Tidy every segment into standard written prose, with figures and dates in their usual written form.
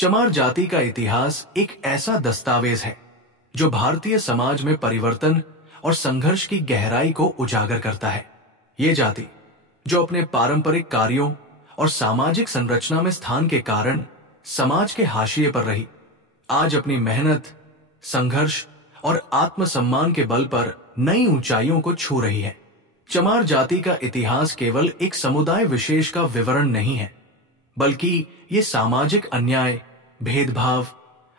चमार जाति का इतिहास एक ऐसा दस्तावेज है जो भारतीय समाज में परिवर्तन और संघर्ष की गहराई को उजागर करता है। ये जाति, जो अपने पारंपरिक कार्यों और सामाजिक संरचना में स्थान के कारण समाज के हाशिए पर रही, आज अपनी मेहनत, संघर्ष और आत्मसम्मान के बल पर नई ऊंचाइयों को छू रही है। चमार जाति का इतिहास केवल एक समुदाय विशेष का विवरण नहीं है, बल्कि ये सामाजिक अन्याय, भेदभाव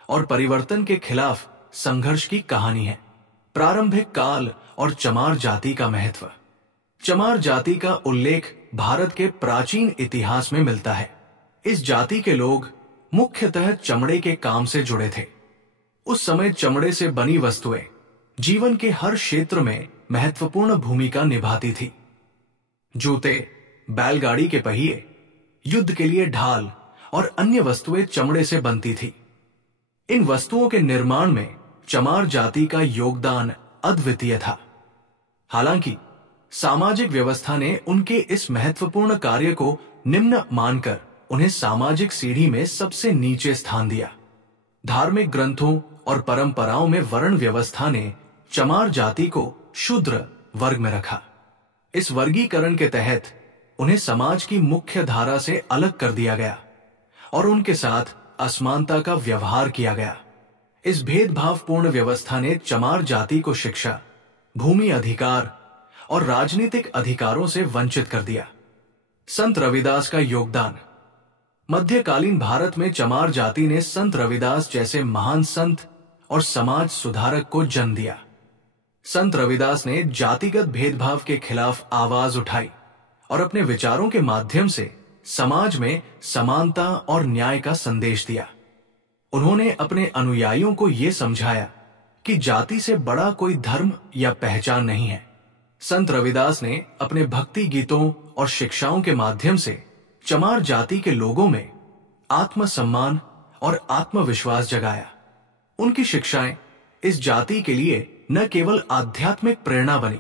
और परिवर्तन के खिलाफ संघर्ष की कहानी है। प्रारंभिक काल और चमार जाति का महत्व। चमार जाति का उल्लेख भारत के प्राचीन इतिहास में मिलता है। इस जाति के लोग मुख्यतः चमड़े के काम से जुड़े थे। उस समय चमड़े से बनी वस्तुएं जीवन के हर क्षेत्र में महत्वपूर्ण भूमिका निभाती थी। जूते, बैलगाड़ी के पहिए, युद्ध के लिए ढाल और अन्य वस्तुएं चमड़े से बनती थी। इन वस्तुओं के निर्माण में चमार जाति का योगदान अद्वितीय था। हालांकि सामाजिक व्यवस्था ने उनके इस महत्वपूर्ण कार्य को निम्न मानकर उन्हें सामाजिक सीढ़ी में सबसे नीचे स्थान दिया। धार्मिक ग्रंथों और परंपराओं में वर्ण व्यवस्था ने चमार जाति को शूद्र वर्ग में रखा। इस वर्गीकरण के तहत उन्हें समाज की मुख्य धारा से अलग कर दिया गया और उनके साथ असमानता का व्यवहार किया गया। इस भेदभावपूर्ण व्यवस्था ने चमार जाति को शिक्षा, भूमि अधिकार और राजनीतिक अधिकारों से वंचित कर दिया। संत रविदास का योगदान। मध्यकालीन भारत में चमार जाति ने संत रविदास जैसे महान संत और समाज सुधारक को जन्म दिया। संत रविदास ने जातिगत भेदभाव के खिलाफ आवाज उठाई और अपने विचारों के माध्यम से समाज में समानता और न्याय का संदेश दिया। उन्होंने अपने अनुयायियों को यह समझाया कि जाति से बड़ा कोई धर्म या पहचान नहीं है। संत रविदास ने अपने भक्ति गीतों और शिक्षाओं के माध्यम से चमार जाति के लोगों में आत्मसम्मान और आत्मविश्वास जगाया। उनकी शिक्षाएं इस जाति के लिए न केवल आध्यात्मिक प्रेरणा बनी,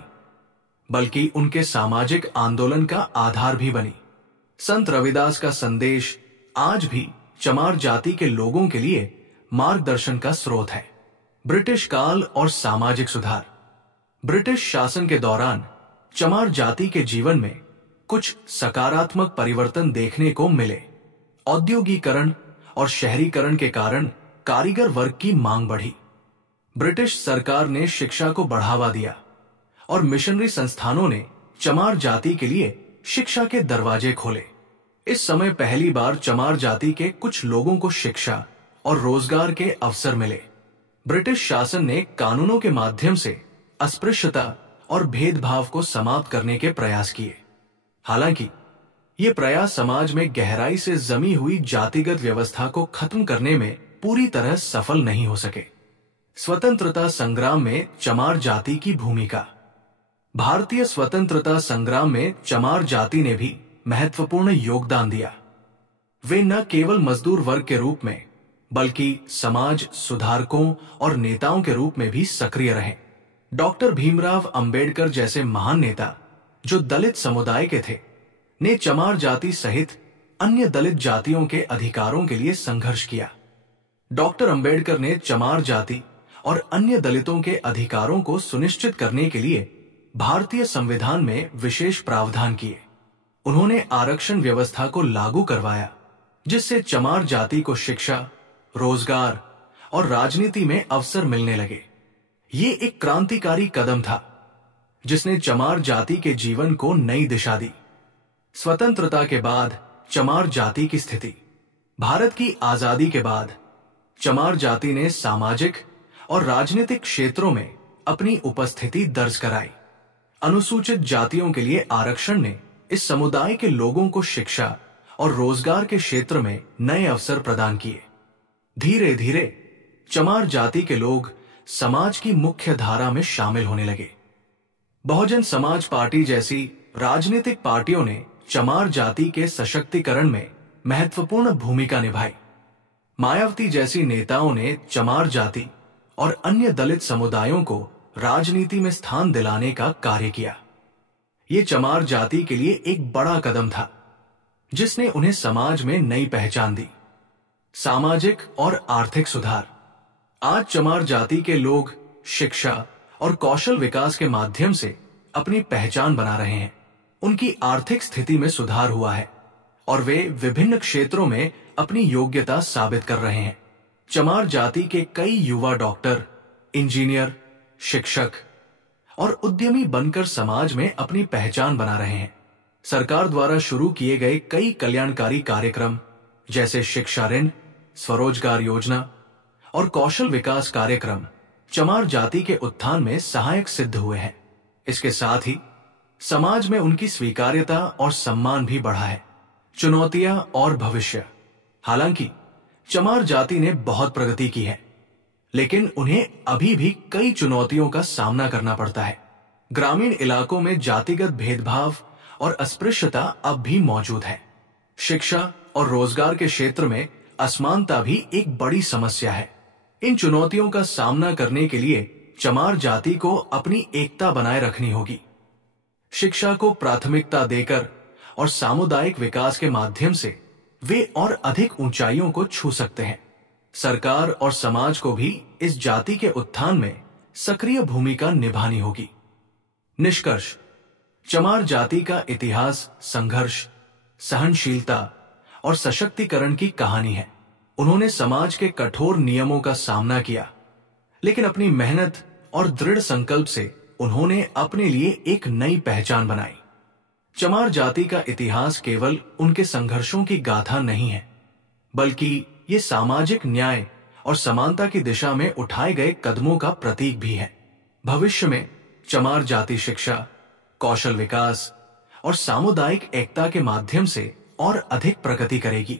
बल्कि उनके सामाजिक आंदोलन का आधार भी बनी। संत रविदास का संदेश आज भी चमार जाति के लोगों के लिए मार्गदर्शन का स्रोत है। ब्रिटिश काल और सामाजिक सुधार। ब्रिटिश शासन के दौरान चमार जाति के जीवन में कुछ सकारात्मक परिवर्तन देखने को मिले। औद्योगिकरण और शहरीकरण के कारण कारीगर वर्ग की मांग बढ़ी। ब्रिटिश सरकार ने शिक्षा को बढ़ावा दिया और मिशनरी संस्थानों ने चमार जाति के लिए शिक्षा के दरवाजे खोले। इस समय पहली बार चमार जाति के कुछ लोगों को शिक्षा और रोजगार के अवसर मिले। ब्रिटिश शासन ने कानूनों के माध्यम से अस्पृश्यता और भेदभाव को समाप्त करने के प्रयास किए। हालांकि ये प्रयास समाज में गहराई से जमी हुई जातिगत व्यवस्था को खत्म करने में पूरी तरह सफल नहीं हो सके। स्वतंत्रता संग्राम में चमार जाति की भूमिका। भारतीय स्वतंत्रता संग्राम में चमार जाति ने भी महत्वपूर्ण योगदान दिया। वे न केवल मजदूर वर्ग के रूप में, बल्कि समाज सुधारकों और नेताओं के रूप में भी सक्रिय रहे। डॉक्टर भीमराव अंबेडकर जैसे महान नेता, जो दलित समुदाय के थे, ने चमार जाति सहित अन्य दलित जातियों के अधिकारों के लिए संघर्ष किया। डॉक्टर अंबेडकर ने चमार जाति और अन्य दलितों के अधिकारों को सुनिश्चित करने के लिए भारतीय संविधान में विशेष प्रावधान किए। उन्होंने आरक्षण व्यवस्था को लागू करवाया, जिससे चमार जाति को शिक्षा, रोजगार और राजनीति में अवसर मिलने लगे। ये एक क्रांतिकारी कदम था, जिसने चमार जाति के जीवन को नई दिशा दी। स्वतंत्रता के बाद चमार जाति की स्थिति। भारत की आजादी के बाद चमार जाति ने सामाजिक और राजनीतिक क्षेत्रों में अपनी उपस्थिति दर्ज कराई। अनुसूचित जातियों के लिए आरक्षण ने इस समुदाय के लोगों को शिक्षा और रोजगार के क्षेत्र में नए अवसर प्रदान किए। धीरे धीरे चमार जाति के लोग समाज की मुख्य धारा में शामिल होने लगे। बहुजन समाज पार्टी जैसी राजनीतिक पार्टियों ने चमार जाति के सशक्तिकरण में महत्वपूर्ण भूमिका निभाई। मायावती जैसी नेताओं ने चमार जाति और अन्य दलित समुदायों को राजनीति में स्थान दिलाने का कार्य किया। ये चमार जाति के लिए एक बड़ा कदम था, जिसने उन्हें समाज में नई पहचान दी। सामाजिक और आर्थिक सुधार। आज चमार जाति के लोग शिक्षा और कौशल विकास के माध्यम से अपनी पहचान बना रहे हैं। उनकी आर्थिक स्थिति में सुधार हुआ है और वे विभिन्न क्षेत्रों में अपनी योग्यता साबित कर रहे हैं। चमार जाति के कई युवा डॉक्टर, इंजीनियर, शिक्षक और उद्यमी बनकर समाज में अपनी पहचान बना रहे हैं। सरकार द्वारा शुरू किए गए कई कल्याणकारी कार्यक्रम जैसे शिक्षा ऋण, स्वरोजगार योजना और कौशल विकास कार्यक्रम चमार जाति के उत्थान में सहायक सिद्ध हुए हैं। इसके साथ ही समाज में उनकी स्वीकार्यता और सम्मान भी बढ़ा है। चुनौतियां और भविष्य। हालांकि चमार जाति ने बहुत प्रगति की है, लेकिन उन्हें अभी भी कई चुनौतियों का सामना करना पड़ता है। ग्रामीण इलाकों में जातिगत भेदभाव और अस्पृश्यता अब भी मौजूद है। शिक्षा और रोजगार के क्षेत्र में असमानता भी एक बड़ी समस्या है। इन चुनौतियों का सामना करने के लिए चमार जाति को अपनी एकता बनाए रखनी होगी। शिक्षा को प्राथमिकता देकर और सामुदायिक विकास के माध्यम से वे और अधिक ऊंचाइयों को छू सकते हैं। सरकार और समाज को भी इस जाति के उत्थान में सक्रिय भूमिका निभानी होगी। निष्कर्ष। चमार जाति का इतिहास संघर्ष, सहनशीलता और सशक्तिकरण की कहानी है। उन्होंने समाज के कठोर नियमों का सामना किया, लेकिन अपनी मेहनत और दृढ़ संकल्प से उन्होंने अपने लिए एक नई पहचान बनाई। चमार जाति का इतिहास केवल उनके संघर्षों की गाथा नहीं है, बल्कि ये सामाजिक न्याय और समानता की दिशा में उठाए गए कदमों का प्रतीक भी है। भविष्य में चमार जाति शिक्षा, कौशल विकास और सामुदायिक एकता के माध्यम से और अधिक प्रगति करेगी।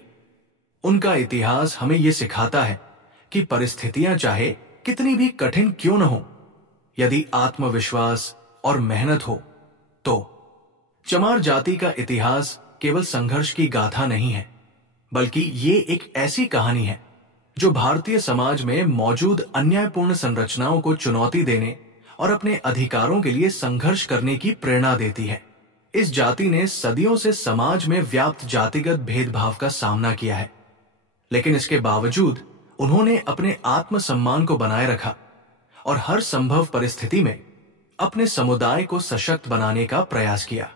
उनका इतिहास हमें ये सिखाता है कि परिस्थितियां चाहे कितनी भी कठिन क्यों न हो, यदि आत्मविश्वास और मेहनत हो तो। चमार जाति का इतिहास केवल संघर्ष की गाथा नहीं है, बल्कि ये एक ऐसी कहानी है जो भारतीय समाज में मौजूद अन्यायपूर्ण संरचनाओं को चुनौती देने और अपने अधिकारों के लिए संघर्ष करने की प्रेरणा देती है। इस जाति ने सदियों से समाज में व्याप्त जातिगत भेदभाव का सामना किया है, लेकिन इसके बावजूद उन्होंने अपने आत्मसम्मान को बनाए रखा और हर संभव परिस्थिति में अपने समुदाय को सशक्त बनाने का प्रयास किया।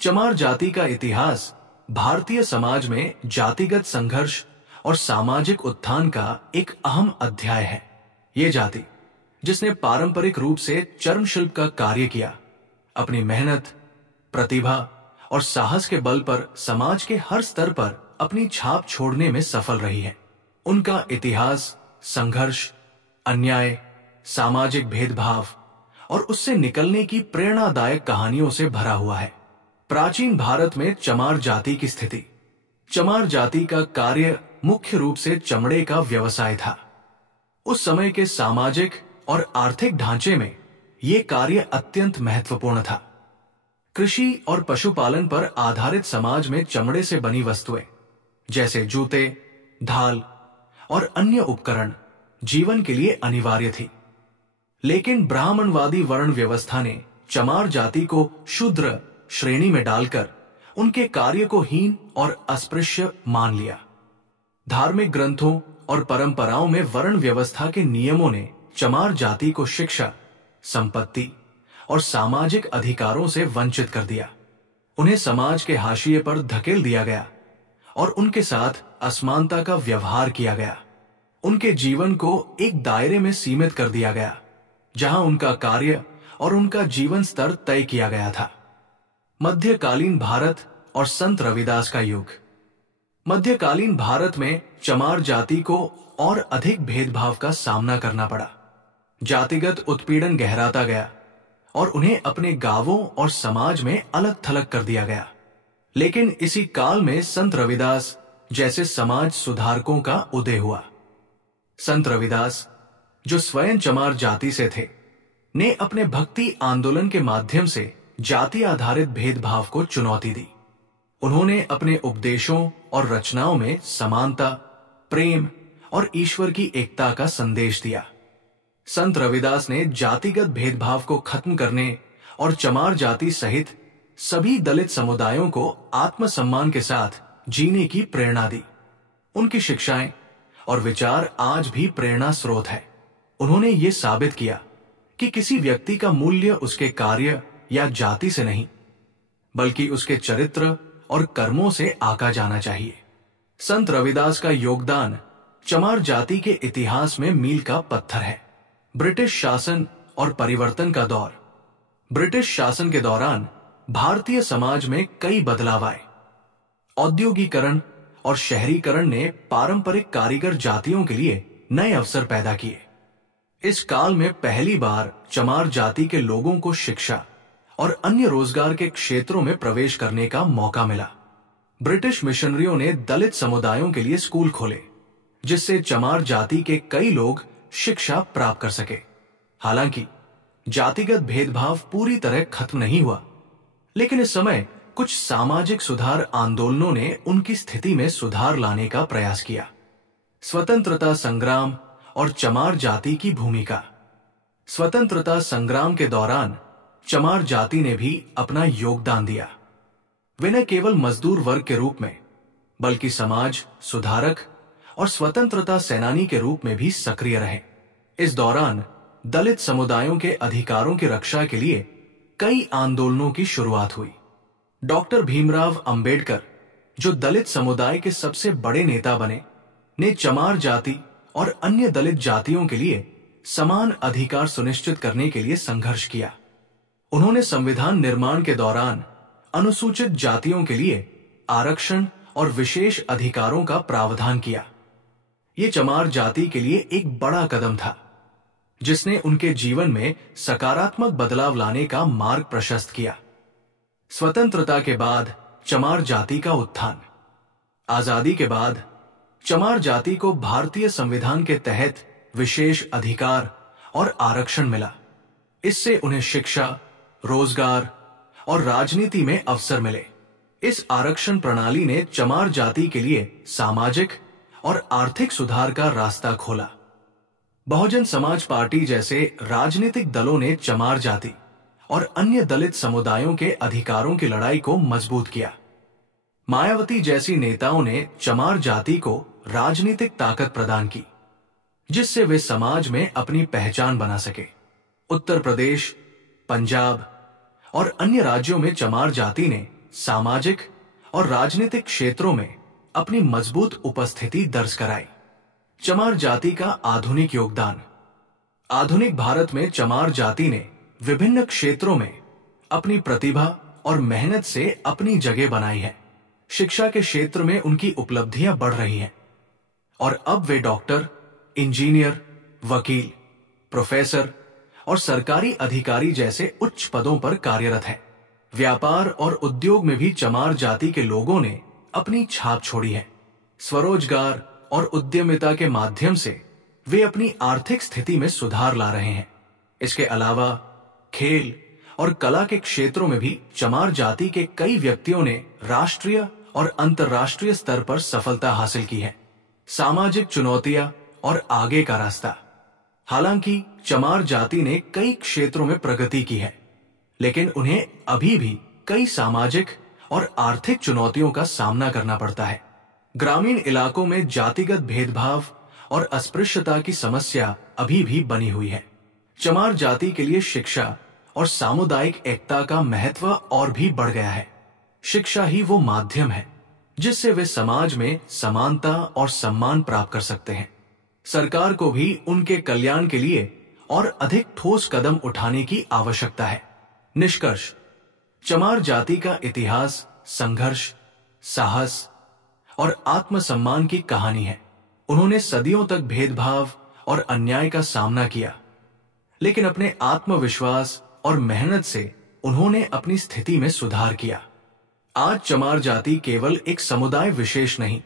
चमार जाति का इतिहास भारतीय समाज में जातिगत संघर्ष और सामाजिक उत्थान का एक अहम अध्याय है। ये जाति, जिसने पारंपरिक रूप से चर्म शिल्प का कार्य किया, अपनी मेहनत, प्रतिभा और साहस के बल पर समाज के हर स्तर पर अपनी छाप छोड़ने में सफल रही है। उनका इतिहास संघर्ष, अन्याय, सामाजिक भेदभाव और उससे निकलने की प्रेरणादायक कहानियों से भरा हुआ है। प्राचीन भारत में चमार जाति की स्थिति। चमार जाति का कार्य मुख्य रूप से चमड़े का व्यवसाय था। उस समय के सामाजिक और आर्थिक ढांचे में ये कार्य अत्यंत महत्वपूर्ण था। कृषि और पशुपालन पर आधारित समाज में चमड़े से बनी वस्तुएं जैसे जूते, ढाल और अन्य उपकरण जीवन के लिए अनिवार्य थी। लेकिन ब्राह्मणवादी वर्ण व्यवस्था ने चमार जाति को शूद्र श्रेणी में डालकर उनके कार्य को हीन और अस्पृश्य मान लिया। धार्मिक ग्रंथों और परंपराओं में वर्ण व्यवस्था के नियमों ने चमार जाति को शिक्षा, संपत्ति और सामाजिक अधिकारों से वंचित कर दिया। उन्हें समाज के हाशिए पर धकेल दिया गया और उनके साथ असमानता का व्यवहार किया गया। उनके जीवन को एक दायरे में सीमित कर दिया गया, जहां उनका कार्य और उनका जीवन स्तर तय किया गया था। मध्यकालीन भारत और संत रविदास का युग। मध्यकालीन भारत में चमार जाति को और अधिक भेदभाव का सामना करना पड़ा। जातिगत उत्पीड़न गहराता गया और उन्हें अपने गांवों और समाज में अलग थलग कर दिया गया। लेकिन इसी काल में संत रविदास जैसे समाज सुधारकों का उदय हुआ। संत रविदास, जो स्वयं चमार जाति से थे, ने अपने भक्ति आंदोलन के माध्यम से जाति आधारित भेदभाव को चुनौती दी। उन्होंने अपने उपदेशों और रचनाओं में समानता, प्रेम और ईश्वर की एकता का संदेश दिया। संत रविदास ने जातिगत भेदभाव को खत्म करने और चमार जाति सहित सभी दलित समुदायों को आत्मसम्मान के साथ जीने की प्रेरणा दी। उनकी शिक्षाएं और विचार आज भी प्रेरणा स्रोत है। उन्होंने ये साबित किया कि किसी व्यक्ति का मूल्य उसके कार्य या जाति से नहीं, बल्कि उसके चरित्र और कर्मों से आका जाना चाहिए। संत रविदास का योगदान चमार जाति के इतिहास में मील का पत्थर है। ब्रिटिश शासन और परिवर्तन का दौर। ब्रिटिश शासन के दौरान भारतीय समाज में कई बदलाव आए। औद्योगिकरण और शहरीकरण ने पारंपरिक कारीगर जातियों के लिए नए अवसर पैदा किए। इस काल में पहली बार चमार जाति के लोगों को शिक्षा और अन्य रोजगार के क्षेत्रों में प्रवेश करने का मौका मिला। ब्रिटिश मिशनरियों ने दलित समुदायों के लिए स्कूल खोले, जिससे चमार जाति के कई लोग शिक्षा प्राप्त कर सके। हालांकि जातिगत भेदभाव पूरी तरह खत्म नहीं हुआ, लेकिन इस समय कुछ सामाजिक सुधार आंदोलनों ने उनकी स्थिति में सुधार लाने का प्रयास किया। स्वतंत्रता संग्राम और चमार जाति की भूमिका। स्वतंत्रता संग्राम के दौरान चमार जाति ने भी अपना योगदान दिया। वे न केवल मजदूर वर्ग के रूप में, बल्कि समाज सुधारक और स्वतंत्रता सेनानी के रूप में भी सक्रिय रहे। इस दौरान दलित समुदायों के अधिकारों की रक्षा के लिए कई आंदोलनों की शुरुआत हुई। डॉक्टर भीमराव अंबेडकर, जो दलित समुदाय के सबसे बड़े नेता बने, ने चमार जाति और अन्य दलित जातियों के लिए समान अधिकार सुनिश्चित करने के लिए संघर्ष किया। उन्होंने संविधान निर्माण के दौरान अनुसूचित जातियों के लिए आरक्षण और विशेष अधिकारों का प्रावधान किया। ये चमार जाति के लिए एक बड़ा कदम था, जिसने उनके जीवन में सकारात्मक बदलाव लाने का मार्ग प्रशस्त किया। स्वतंत्रता के बाद चमार जाति का उत्थान। आजादी के बाद चमार जाति को भारतीय संविधान के तहत विशेष अधिकार और आरक्षण मिला। इससे उन्हें शिक्षा, रोजगार और राजनीति में अवसर मिले। इस आरक्षण प्रणाली ने चमार जाति के लिए सामाजिक और आर्थिक सुधार का रास्ता खोला। बहुजन समाज पार्टी जैसे राजनीतिक दलों ने चमार जाति और अन्य दलित समुदायों के अधिकारों की लड़ाई को मजबूत किया। मायावती जैसी नेताओं ने चमार जाति को राजनीतिक ताकत प्रदान की, जिससे वे समाज में अपनी पहचान बना सके। उत्तर प्रदेश, पंजाब और अन्य राज्यों में चमार जाति ने सामाजिक और राजनीतिक क्षेत्रों में अपनी मजबूत उपस्थिति दर्ज कराई। चमार जाति का आधुनिक योगदान। आधुनिक भारत में चमार जाति ने विभिन्न क्षेत्रों में अपनी प्रतिभा और मेहनत से अपनी जगह बनाई है। शिक्षा के क्षेत्र में उनकी उपलब्धियां बढ़ रही हैं और अब वे डॉक्टर, इंजीनियर, वकील, प्रोफेसर और सरकारी अधिकारी जैसे उच्च पदों पर कार्यरत हैं। व्यापार और उद्योग में भी चमार जाति के लोगों ने अपनी छाप छोड़ी है। स्वरोजगार और उद्यमिता के माध्यम से वे अपनी आर्थिक स्थिति में सुधार ला रहे हैं। इसके अलावा खेल और कला के क्षेत्रों में भी चमार जाति के कई व्यक्तियों ने राष्ट्रीय और अंतर्राष्ट्रीय स्तर पर सफलता हासिल की है। सामाजिक चुनौतियां और आगे का रास्ता। हालांकि चमार जाति ने कई क्षेत्रों में प्रगति की है, लेकिन उन्हें अभी भी कई सामाजिक और आर्थिक चुनौतियों का सामना करना पड़ता है। ग्रामीण इलाकों में जातिगत भेदभाव और अस्पृश्यता की समस्या अभी भी बनी हुई है। चमार जाति के लिए शिक्षा और सामुदायिक एकता का महत्व और भी बढ़ गया है। शिक्षा ही वो माध्यम है जिससे वे समाज में समानता और सम्मान प्राप्त कर सकते हैं। सरकार को भी उनके कल्याण के लिए और अधिक ठोस कदम उठाने की आवश्यकता है। निष्कर्ष: चमार जाति का इतिहास संघर्ष, साहस और आत्मसम्मान की कहानी है। उन्होंने सदियों तक भेदभाव और अन्याय का सामना किया, लेकिन अपने आत्मविश्वास और मेहनत से उन्होंने अपनी स्थिति में सुधार किया। आज चमार जाति केवल एक समुदाय विशेष नहीं,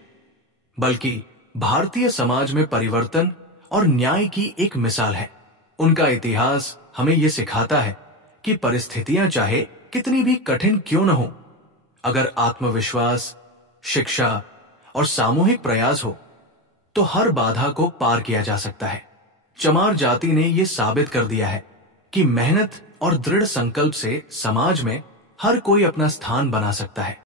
बल्कि भारतीय समाज में परिवर्तन और न्याय की एक मिसाल है। उनका इतिहास हमें यह सिखाता है कि परिस्थितियां चाहे कितनी भी कठिन क्यों न हो, अगर आत्मविश्वास, शिक्षा और सामूहिक प्रयास हो तो हर बाधा को पार किया जा सकता है। चमार जाति ने यह साबित कर दिया है कि मेहनत और दृढ़ संकल्प से समाज में हर कोई अपना स्थान बना सकता है।